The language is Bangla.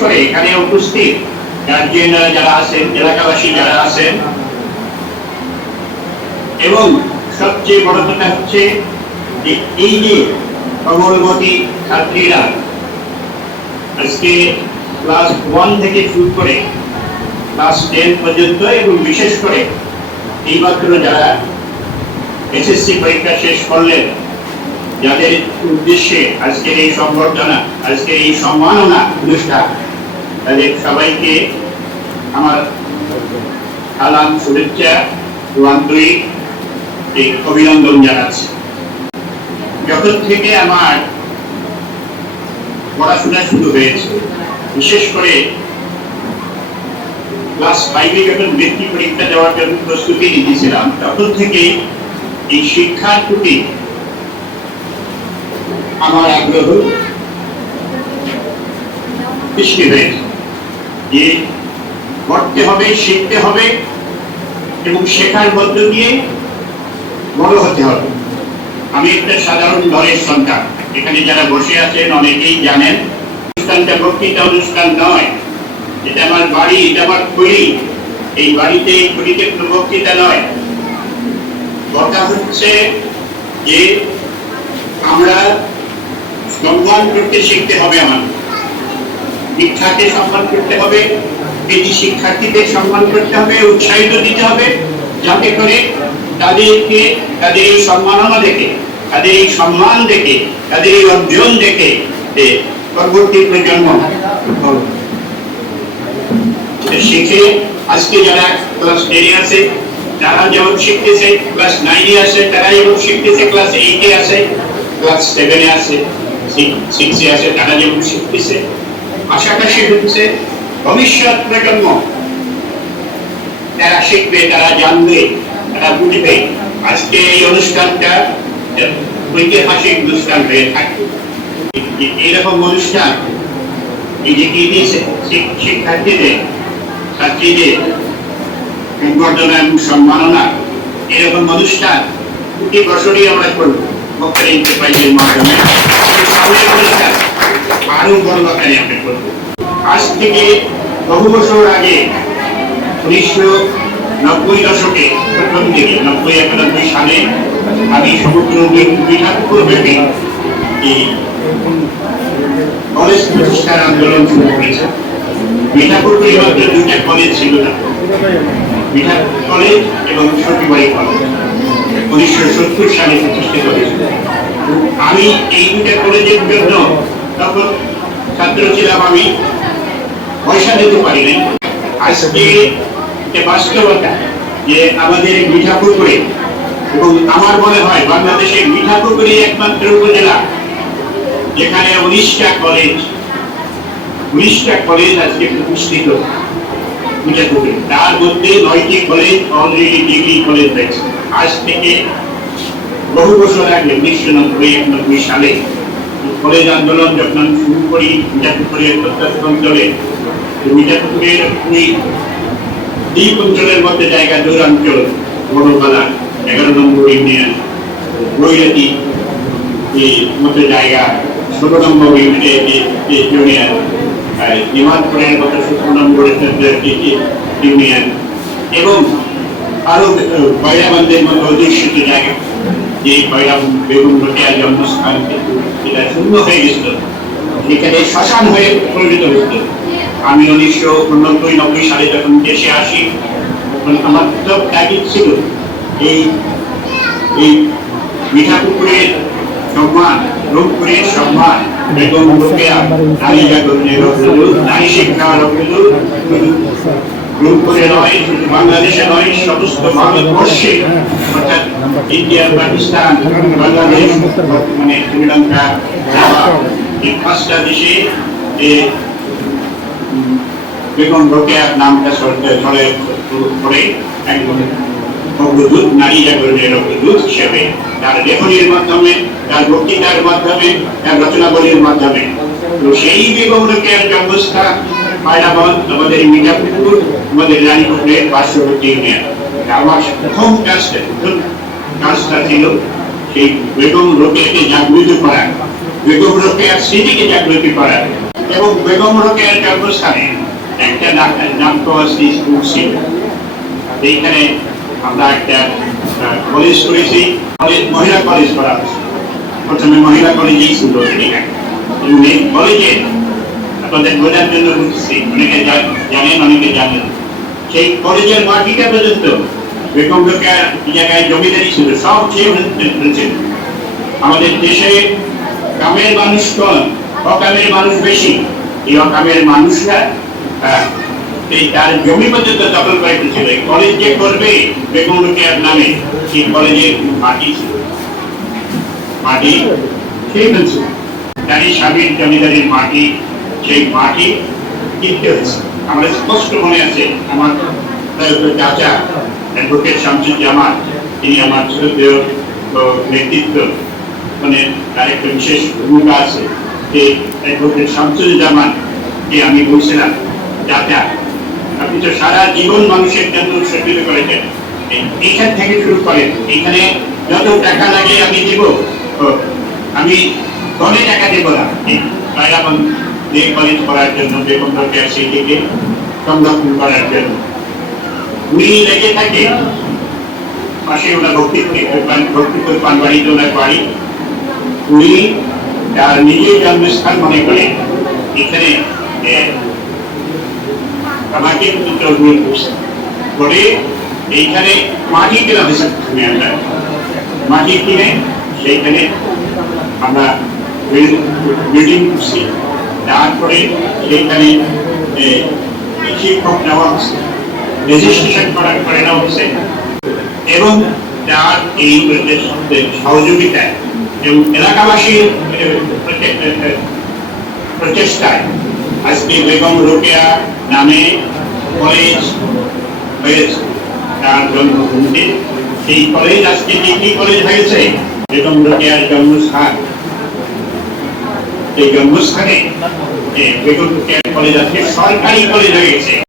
করে এখানে উপস্থিত যারা আছেন, এলাকাবাসী যারা আছেন। এবং সবচেয়ে বড় কথা হচ্ছে যে এই যে কমলবতী ছাত্রীরা আজকে ক্লাস ওয়ান থেকে শুরু করে ক্লাস টেন পর্যন্ত এবং বিশেষ করে এইমাত্র যারা এসএসসি পরীক্ষা শেষ করলেন যাদের উদ্দেশ্যে আজকের এই সংবর্ধনা, আজকের এই সম্মাননা অনুষ্ঠান, তাদের সবাইকে আমার সালাম, শুভেচ্ছা ও আন্তরিক এই অভিনন্দন জানাচ্ছি। যখন থেকে আমার পড়াশোনা শুরু হয়েছে। বিশেষ করে ক্লাস ফাইভে যখন বৃত্তি পরীক্ষা দেওয়ার জন্য প্রস্তুতি নিতেছিলাম তখন থেকে এই শিক্ষার প্রতি আমার আগ্রহ সৃষ্টি হয়েছে যে পড়তে হবে, শিখতে হবে এবং শেখার মধ্য দিয়ে বড় হতে হবে। আমি একটা সাধারণ ঘরের সন্তান। এখানে যারা বসে আছেন অনেকেই জানেন, অনুষ্ঠানটা বক্তৃতা অনুষ্ঠান নয়। এটা আমার বাড়ি, এটা আমার খুলি। এই বাড়িতে, এই খুলিতে কোনো বক্তৃতা নয়। কথা হচ্ছে যে আমরা সম্মান করতে শিখতে হবে আমাদের শিক্ষাকে সম্মান করতে হবে কৃতি শিক্ষার্থীদের সম্মান করতে হবে, উৎসাহিত দিতে হবে, যাতে করে তাদেরকে, তাদের এই সম্মাননা দেখে, তাদের এই সম্মান দেখে, তাদের এই অর্জন দেখে পরবর্তী প্রজন্ম শিখে আজকে যারা ক্লাস টেনে আছে, তারা যেমন শিখতেছে ক্লাস নাইনে আছে তারা যেমন শিখতেছে ক্লাস এইটে আছে ক্লাস সেভেনে আছে তারা যেমন শিখতেছে আশাকাশি হচ্ছে ভবিষ্যৎ প্রজন্ম। তারা শিখবে, তারা জানবে, তারা বুঝবে। আজকে এই অনুষ্ঠানটা ঐতিহাসিক অনুষ্ঠান হয়ে থাকে। এ- এইরকম অনুষ্ঠান এই যে কি দিয়েছে শিক্ষার্থীদের, ছাত্রীদের এবং সম্মাননা। এরকম অনুষ্ঠান প্রতি বছরই আমরা করব। অনুষ্ঠান আরও বড় আকারে আমরা করব আজ থেকে বহু বছর আগে উনিশশো নব্বই দশকে প্রথম দিকে নব্বই একানব্বই সালে আমি সমগ্র বিঠাকুর ব্যাপী এই কলেজ প্রতিষ্ঠার আন্দোলন শুরু করেছে মিঠাপুর মাত্র দুইটা কলেজ ছিল না মিঠাপুর কলেজ এবং সরকারি কলেজ উনিশশো আমি এই দুটা কলেজের জন্য তখন ছাত্র ছিলাম আমি। পয়সা দিতে পারি নাই। আজকে বাস্তবতা যে আমাদের এবং আমার মনে হয় বাংলাদেশের মিঠাপুকুরে একমাত্র উপজেলা যেখানে উনিশটা কলেজ উনিশটা কলেজ আজকে প্রতিষ্ঠিত। মিঠাপুকুরে। তার মধ্যে নয়টি কলেজ অলরেডি ডিগ্রি কলেজ রয়েছে। আজ থেকে বহু বছর আগে উনিশশো নব্বই একানব্বই সালে কলেজ আন্দোলন যখন শুরু করি মিঠাপুকুরের প্রত্যন্ত অঞ্চলে মিঠাপুকুরের ওই দ্বীপ অঞ্চলের মধ্যে জায়গা দূরাঞ্চল বড়পালা এগারো নম্বর ইউনিয়ন, বৈরাতি মধ্যে জায়গা, ষোলো নম্বর ইউনিয়ন ইমাদপুরের মতো সতেরো নম্বরের ইউনিয়ন, এবং আরও বৈরাবন্দের মতো অধিষ্ঠিত জায়গা যে বৈরাম বেগুন রোটিয়া জন্মস্থান এটা শূন্য হয়ে গেছিল। সেখানে শ্মশান হয়ে পরিণত হয়েছিল। আমি উনিশশো উননব্বই, নব্বই সালে যখন দেশে আসি, তখন আমার তো তাগিদ ছিল এই এই মিঠাপুকুরের সম্মান, রূপপুরের সম্মান রোকেয়া, নারী জাগরণের নারী শিক্ষার অগ্রদূত রূপপুরে নয়, বাংলাদেশে নয়, সমস্ত ভারতবর্ষে, অর্থাৎ ইন্ডিয়া, পাকিস্তান, বাংলাদেশ, বর্তমানে শ্রীলঙ্কা এই পাঁচটা দেশে যে বেগম রোকেয়ার নামটা সরতে ধরে করে একজন অগ্রদূত, নারী জাগরণের অগ্রদূত হিসেবে তার লেখনীর মাধ্যমে, তার বক্তৃতার মাধ্যমে, তার রচনাবলীর মাধ্যমে। তো সেই বেগম রোকেয়ার জন্মস্থান পায়রাবাদ আমাদের মিঠাপুকুর আমাদের রানীপুকুরের পার্শ্ববর্তী ইউনিয়ন আমার প্রথম কাজটা কাজটা ছিল সেই বেগম রোকেয়াকে জাগৃত করা। বেগম রোকেয়ার স্মৃতিকে জাগ্রত করার এবং বেগম রোকেয়ার জন্মস্থানে একটা নাম প্রবাসী স্কুল ছিল। এইখানে আমরা একটা কলেজ করেছি। কলেজ মহিলা কলেজ করা প্রথমে মহিলা কলেজেই ছিল। কলেজে আপনাদের বোঝার জন্য বলছি অনেকে জানেন অনেকে জানেন। সেই কলেজের মাটিটা পর্যন্ত জমিদারি ছিল সব চেয়ে আমাদের দেশে গ্রামের মানুষ কম, অকামের মানুষ বেশি। এই অকামের মানুষরা তার জমি পর্যন্ত দখল করে ছিল কলেজ যে করবে বেগম রোকেয়ার নামে, সেই কলেজের মাটি ছিল। মাটি ঠিক আছে তারই স্বামীর জমিদারির মাটি সেই মাটি কিনতে হয়েছে? আমার স্পষ্ট মনে আছে, আমার চাচা অ্যাডভোকেট শামসুজ্জামান, তিনি আমার শ্রদ্ধেয় নেতৃত্ব মানে তার একটা বিশেষ ভূমিকা আছে, যে অ্যাডভোকেট শামসুজ্জামান কে আমি বলছিলাম, চাচা, আপনি তো সারা জীবন মানুষের জন্য উৎসর্গিত করেছেন। এই- এইখান থেকে শুরু করেন। এখানে যত টাকা লাগে আমি দেব। আমি কমে টাকা দেবো না। কায়রাবন করার জন্য রোকেয়ার সেইটিকে সংরক্ষণ করার জন্য। উনি লেগে থাকে, পাশে ওনার ভক্তি পানবাড়িতে ওনার বাড়ি। উনি তার নিজের জন্মস্থান মনে করে, এখানে আমাকে তরবিয়ত করে এইখানে মাটি কেনা হয়েছে প্রথমে আমরা। মাটি কিনে সেইখানে আমরা বিল্ডিং করছি। তারপরে সেইখানে এ, শিক্ষক নেওয়া হচ্ছে। রেজিস্ট্রেশন করার করে নেওয়া হচ্ছে। এবং তার এই সহযোগিতায় এবং এলাকাবাসীর প্রচেষ্টায় আজকে বেগম রোকেয়া নামে কলেজ হয়েছে তার জন্মভূমিতে। সেই কলেজ আজকে ডিগ্রি কলেজ হয়েছে? বেগম রোকেয়ার জন্মস্থান। এই জন্মস্থানে বেগুন কলেজ আজকে সরকারি কলেজ হয়ে গেছে।